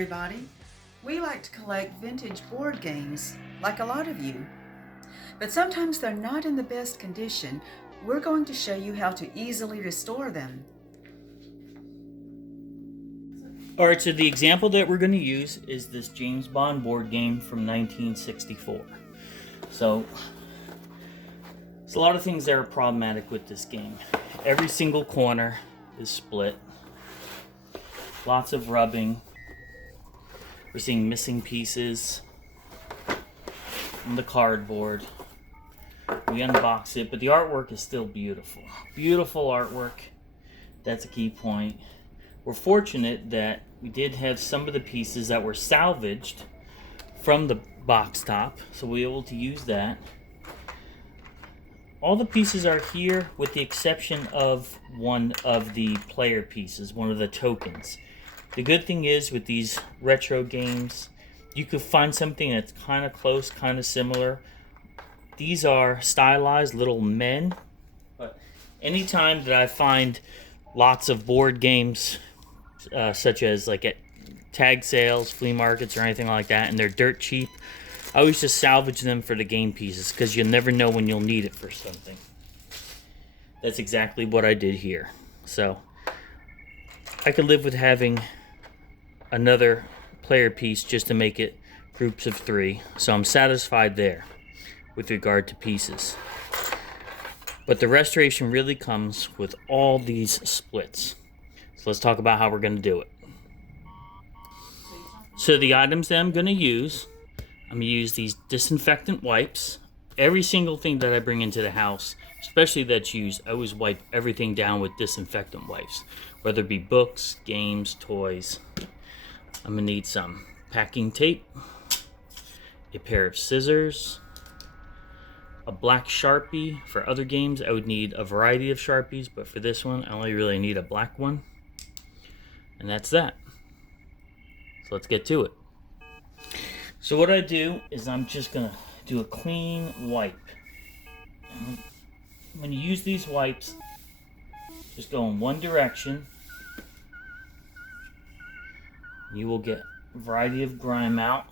everybody. We like to collect vintage board games, like a lot of you. But sometimes they're not in the best condition. We're going to show you how to easily restore them. Alright, so the example that we're going to use is this James Bond board game from 1964. So, there's a lot of things that are problematic with this game. Every single corner is split. Lots of rubbing. We're seeing missing pieces on the cardboard. We unbox it, but the artwork is still beautiful. Beautiful artwork. That's a key point. We're fortunate that we did have some of the pieces that were salvaged from the box top, so we were able to use that. All the pieces are here with the exception of one of the player pieces, one of the tokens. The good thing is with these retro games, you could find something that's kind of close, kind of similar. These are stylized little men, but anytime that I find lots of board games, such as like at tag sales, flea markets, or anything like that, and they're dirt cheap, I always just salvage them for the game pieces because you'll never know when you'll need it for something. That's exactly what I did here. So I could live with having another player piece just to make it groups of 3. So I'm satisfied there with regard to pieces. But the restoration really comes with all these splits. So let's talk about how we're going to do it. So the items that I'm going to use, I'm going to use these disinfectant wipes. Every single thing that I bring into the house, especially that's used, I always wipe everything down with disinfectant wipes. Whether it be books, games, toys. I'm going to need some packing tape, a pair of scissors, a black Sharpie. For other games, I would need a variety of Sharpies, but for this one, I only really need a black one. And that's that. So let's get to it. So what I do is I'm just going to do a clean wipe. And when you use these wipes, just go in one direction. You will get a variety of grime out,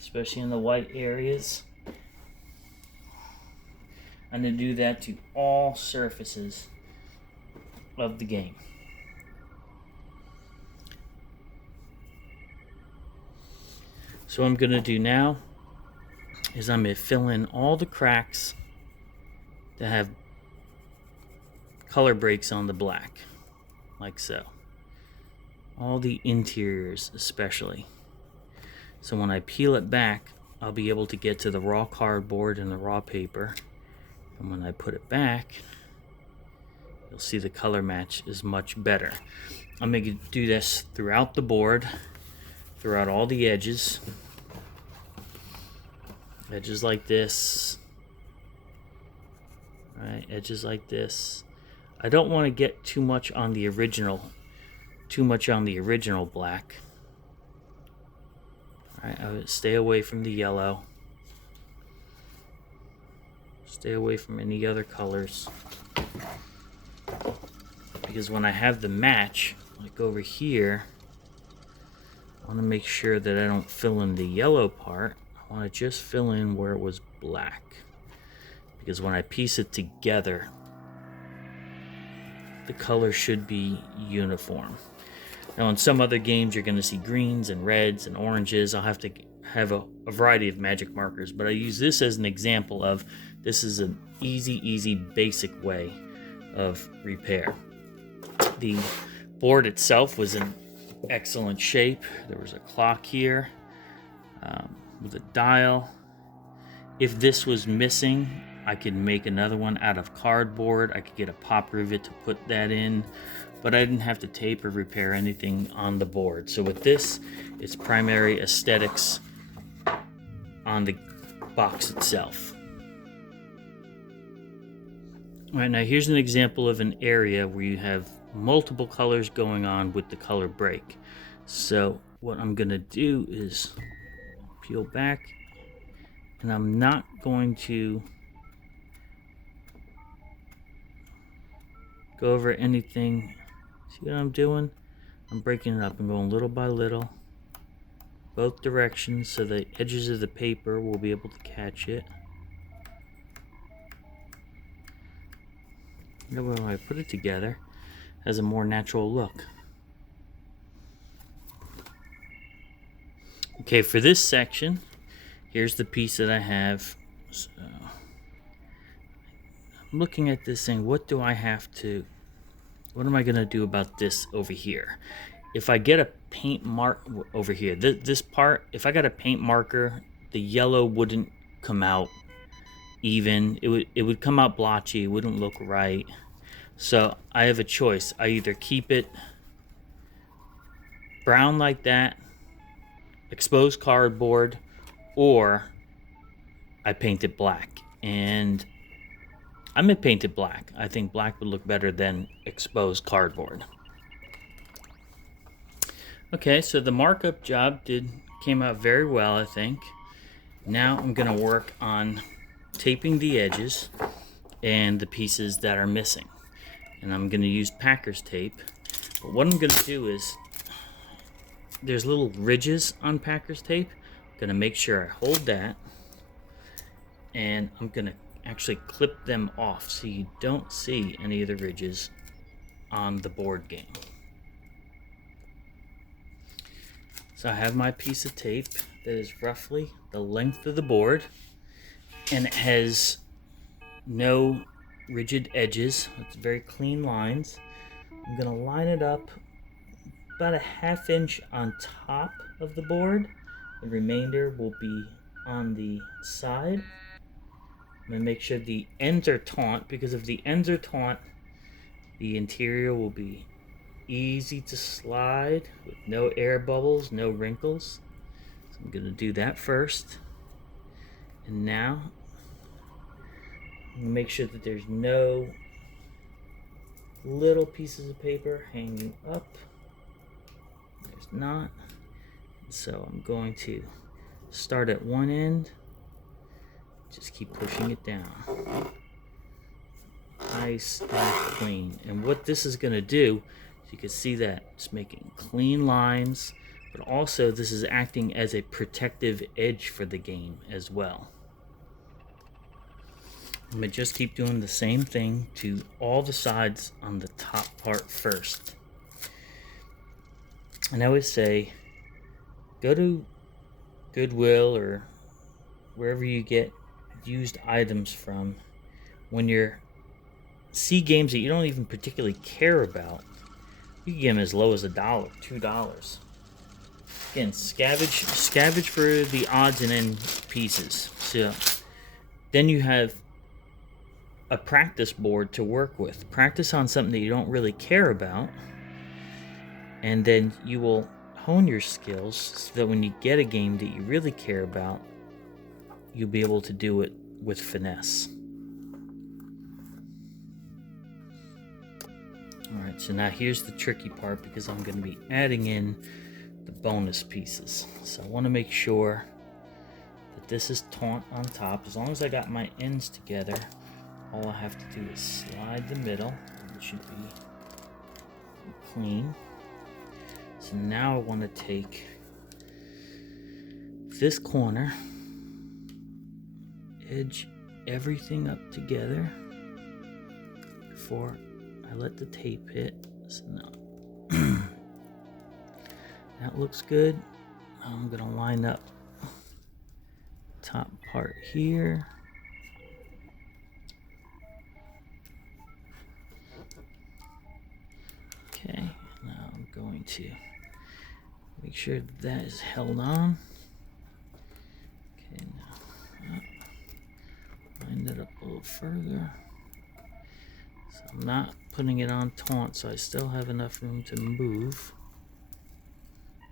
especially in the white areas. I'm going to do that to all surfaces of the game. So what I'm going to do now is I'm going to fill in all the cracks that have color breaks on the black, like so. All the interiors especially. So when I peel it back, I'll be able to get to the raw cardboard and the raw paper. And when I put it back, you'll see the color match is much better. I'm going to do this throughout the board, throughout all the edges. Edges like this. Right, edges like this. I don't want to get too much on the original black. Alright, I would stay away from the yellow. Stay away from any other colors. Because when I have the match, like over here, I want to make sure that I don't fill in the yellow part. I want to just fill in where it was black. Because when I piece it together, the color should be uniform. Now in some other games you're going to see greens and reds and oranges. I'll have to have a variety of magic markers, but I use this as an example of this is an easy basic way of repair. The board itself was in excellent shape. There was a clock here with a dial. If this was missing, I could make another one out of cardboard. I could get a pop rivet to put that in, but I didn't have to tape or repair anything on the board. So with this, it's primary aesthetics on the box itself. All right, now here's an example of an area where you have multiple colors going on with the color break. So what I'm gonna do is peel back, and I'm not going to go over anything. See what I'm doing? I'm breaking it up and going little by little, both directions, so the edges of the paper will be able to catch it. That way, when I put it together, it has a more natural look. Okay, for this section, here's the piece that I have. So, I'm looking at this saying, what am I going to do about this over here? If I get a paint mark over here, this part, if I got a paint marker, the yellow wouldn't come out even. It would come out blotchy. It wouldn't look right. So I have a choice. I either keep it brown like that, exposed cardboard, or I paint it black. And I'm gonna paint it black. I think black would look better than exposed cardboard. Okay, so the markup job came out very well, I think. Now I'm gonna work on taping the edges and the pieces that are missing. And I'm gonna use Packer's tape. But what I'm gonna do is, there's little ridges on Packer's tape. I'm gonna make sure I hold that, and I'm gonna actually clip them off so you don't see any of the ridges on the board game. So I have my piece of tape that is roughly the length of the board, and it has no rigid edges. It's very clean lines. I'm gonna line it up about a 1/2 inch on top of the board. The remainder will be on the side. I'm gonna make sure the ends are taut, because if the ends are taut, the interior will be easy to slide with no air bubbles, no wrinkles. So I'm gonna do that first. And now I'm gonna make sure that there's no little pieces of paper hanging up. There's not. So I'm going to start at one end, just keep pushing it down. Nice and clean. And what this is going to do, you can see that it's making clean lines, but also this is acting as a protective edge for the game as well. I'm going to just keep doing the same thing to all the sides on the top part first. And I always say, go to Goodwill or wherever you get used items from. When you see games that you don't even particularly care about, you can get them as low as $1, $2. Again, scavenge for the odds and end pieces. So then you have a practice board to work with. Practice on something that you don't really care about, and then you will hone your skills so that when you get a game that you really care about, you'll be able to do it with finesse. Alright, so now here's the tricky part, because I'm going to be adding in the bonus pieces. So I want to make sure that this is taut on top. As long as I got my ends together, all I have to do is slide the middle. It should be clean. So now I want to take this corner, edge everything up together before I let the tape hit. So now that looks good. I'm going to line up top part here. Okay, now I'm going to make sure that is held on. Okay, now line it up a little further. So I'm not putting it on taut, so I still have enough room to move,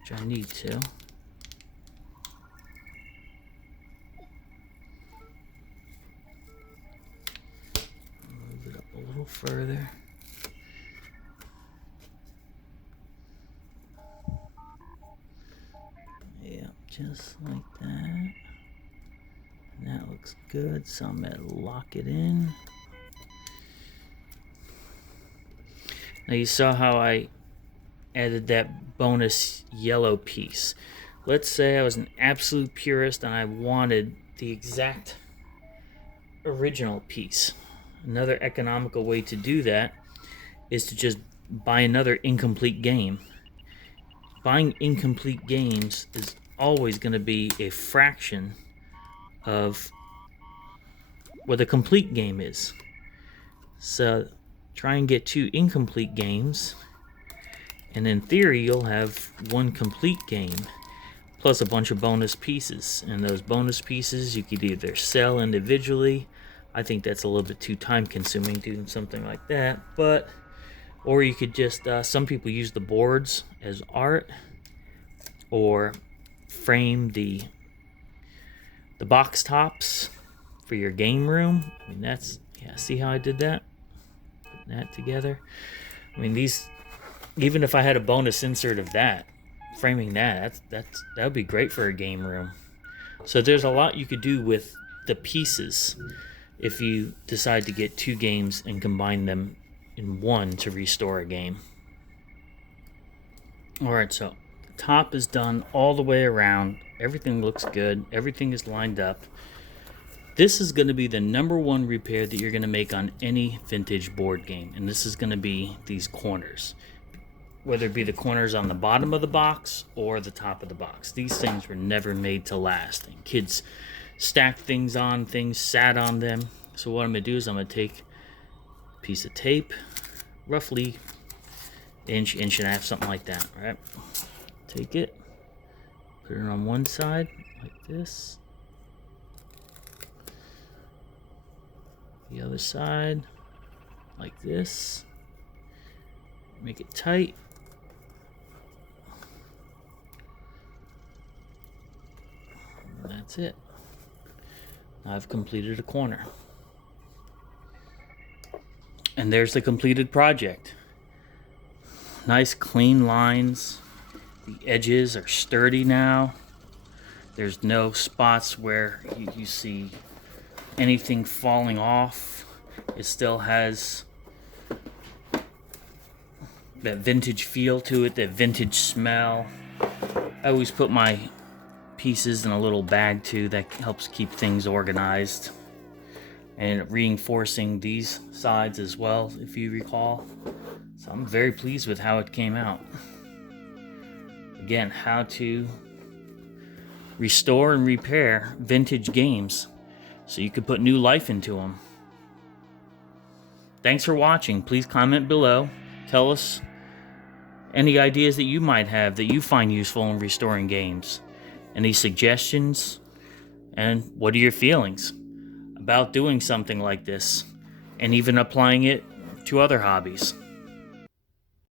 which I need to. Move it up a little further. Yeah, just like that. And that looks good, so I'm going to lock it in. Now you saw how I added that bonus yellow piece. Let's say I was an absolute purist and I wanted the exact original piece. Another economical way to do that is to just buy another incomplete game. Buying incomplete games is always going to be a fraction of what a complete game is. So try and get 2 incomplete games, and in theory you'll have 1 complete game plus a bunch of bonus pieces. And those bonus pieces you could either sell individually. I think that's a little bit too time consuming doing something like that, or you could just some people use the boards as art, or frame the box tops for your game room. I mean, that's, yeah, see how I did that? Putting that together. I mean, these, even if I had a bonus insert of that, framing that would be great for a game room. So there's a lot you could do with the pieces if you decide to get 2 games and combine them in one to restore a game. Alright, so the top is done all the way around. Everything looks good. Everything is lined up. This is going to be the number 1 repair that you're going to make on any vintage board game. And this is going to be these corners. Whether it be the corners on the bottom of the box or the top of the box. These things were never made to last. And kids stacked things on things, sat on them. So what I'm going to do is I'm going to take a piece of tape, roughly inch and a half, something like that, right? Take it, put it on one side like this, the other side like this, make it tight, and that's it. I've completed a corner. And there's the completed project. Nice clean lines. The edges are sturdy now. There's no spots where you see anything falling off. It still has that vintage feel to it, that vintage smell. I always put my pieces in a little bag too. That helps keep things organized. And reinforcing these sides as well, if you recall. So I'm very pleased with how it came out. Again, how to restore and repair vintage games so you can put new life into them. Thanks for watching. Please comment below. Tell us any ideas that you might have that you find useful in restoring games. Any suggestions? And what are your feelings about doing something like this and even applying it to other hobbies?